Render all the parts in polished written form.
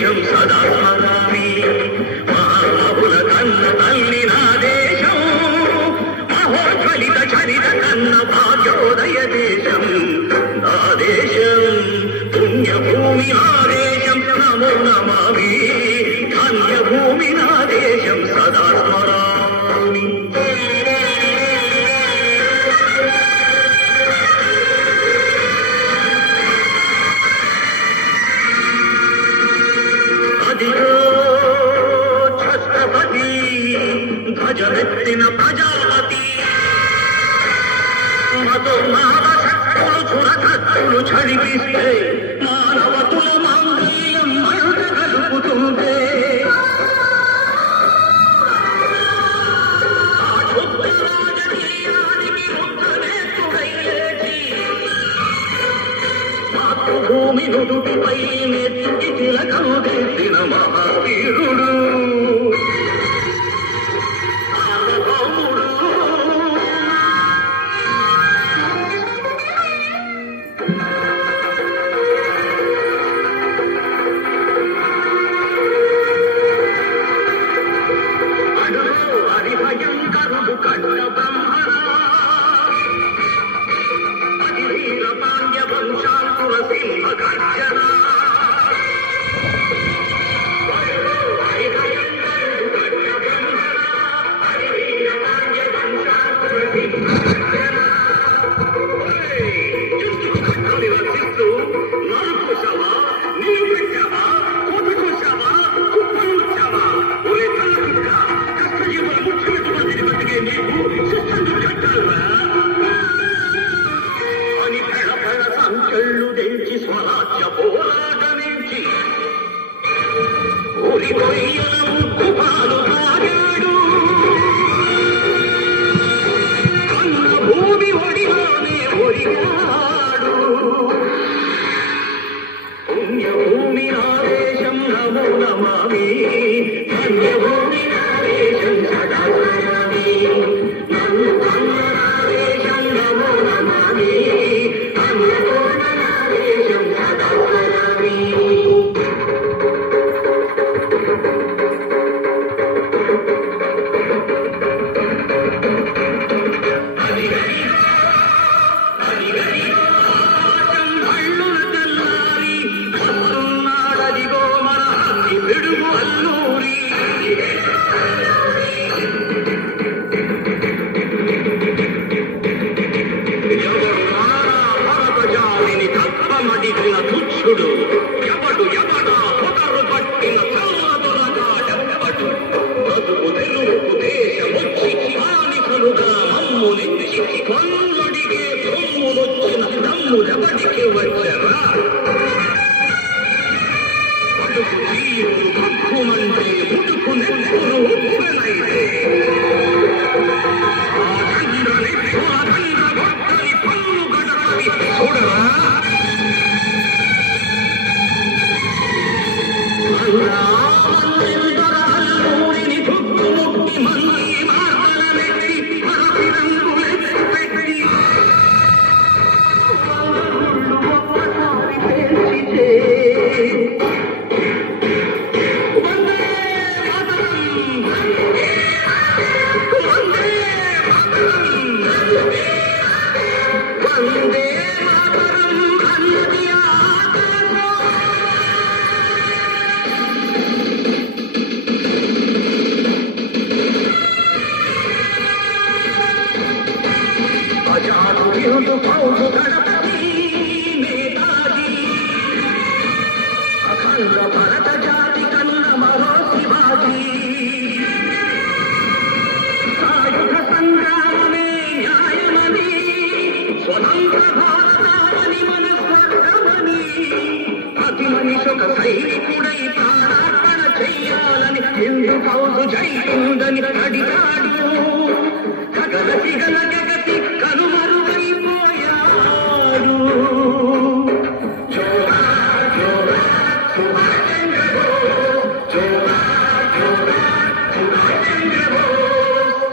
దేశం సదా స్మరామి. మహాబుల కన్న తల్లి నా దేశం, మహోజ్వలిత చరిత కన్న భాగ్యోదయ దేశం నా దేశం. పుణ్యభూమి నా దేశం నమో నమామి. ధన్యభూమి నా దేశం సదా స్మరామి. అదిగో ఛత్రపతి ధ్వజమెత్తిన ప్రజాపతి. మతోన్మాద శక్తులు చురకత్తులు చడిపిస్తే మానవతుల మాంగళ్యం మరుట కలుపుతుంటే ఆ క్షుద్ర రాజకీయానికి రుద్రనేత్రుడై లేచి మాతృభూమి నుదుటిపై నెత్తి తిలకం దిద్దిన మహావీరుడు సార్వభౌముడు. అడుగు హరిభయంకరుడు కన్న బ్రహ్మరా, అది వీర పాండ్య వంశాంకుర సింహ గర్జన. స్వరాజ్య పోరాటమించి ఊరి కొయ్యల ముక్కుపాలు తాగాడు. కన్న భూమి ఒడిలోనే ఒరిగాడు. పుణ్యభూమి నా దేశం నమో నమామి. ధన్యభూమి నా దేశం సదా స్మరామి. నన్ను కన్న నా దేశం నమో నమామి. ధన్యభూమి నా దేశం సదా స్మరామి. నాడదిగో మన అన్ని పిడుగు అల్లూరి. ఎవడు రారా భరతజాలిని తత్వమడిగిన తుచ్చుడు. ఎవడు ఎవడా పొగరు పట్టిన చల్లదొరగాడెవ్వడు. బ్రతుకు తెలుగు దేశమొచ్చి స్థానికులుగా మమ్మునిచ్చి కొల్లడిగే సొమ్ములొచ్చిన దమ్ములెవడికి వచ్చరా. అడుగు తీరులు భక్కుమంటే ముడుకు నెప్పులు ఉప్పెనైతే ఆ చంద్రని చంద్ర గొట్టని పన్ను గడపవి చూడరా. అల్లూరిని చుట్టుముట్టి మంది మాటల పెట్టి మరపి రంగులెత్తి పెట్టి ఒక్కసారి పేల్చితే వందే మాతరం, వందే మాతరం, వందే మాతరం అన్నది ఆకాశం. అజాతుడు పౌరు గణపతి నేతాజీ, అఖండ భరత జాతి కన్న మరో శివాజీ. సాయుధ సంగ్రామమే న్యాయమని, స్వతంత్ర భారతావని మన స్వర్గమని, ప్రతి మనిషొక సైనికుడై ప్రాణార్పణ చెయ్యాలని హిందూ ఫౌజు జైకుందని అడిగాడు. సగల సిగల జగతి కనుమరుగైపోయాడు. జోహార్ జోహార్ సుభాష్ చంద్ర బోస్, జోహార్ జోహార్ సుభాష్ చంద్ర బోస్.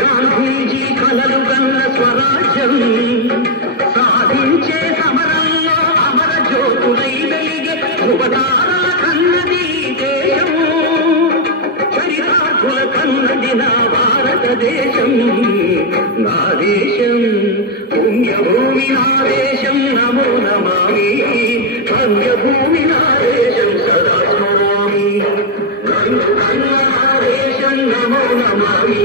గాంధీజీ కలలు కన్న స్వర స్వరాజ్యం సాధించే సమరంలో అమర జ్యోతులై వెలిగే ధృవతారల కన్నది దేశం చరితార్థుల కన్నది నా భారతదేశం నా దేశం పుణ్యభూమి నా దేశం నమో నమామి పుణ్యభూమి నా దేశం సదా స్మరామి నన్ను కన్న నా దేశం నమో నమామి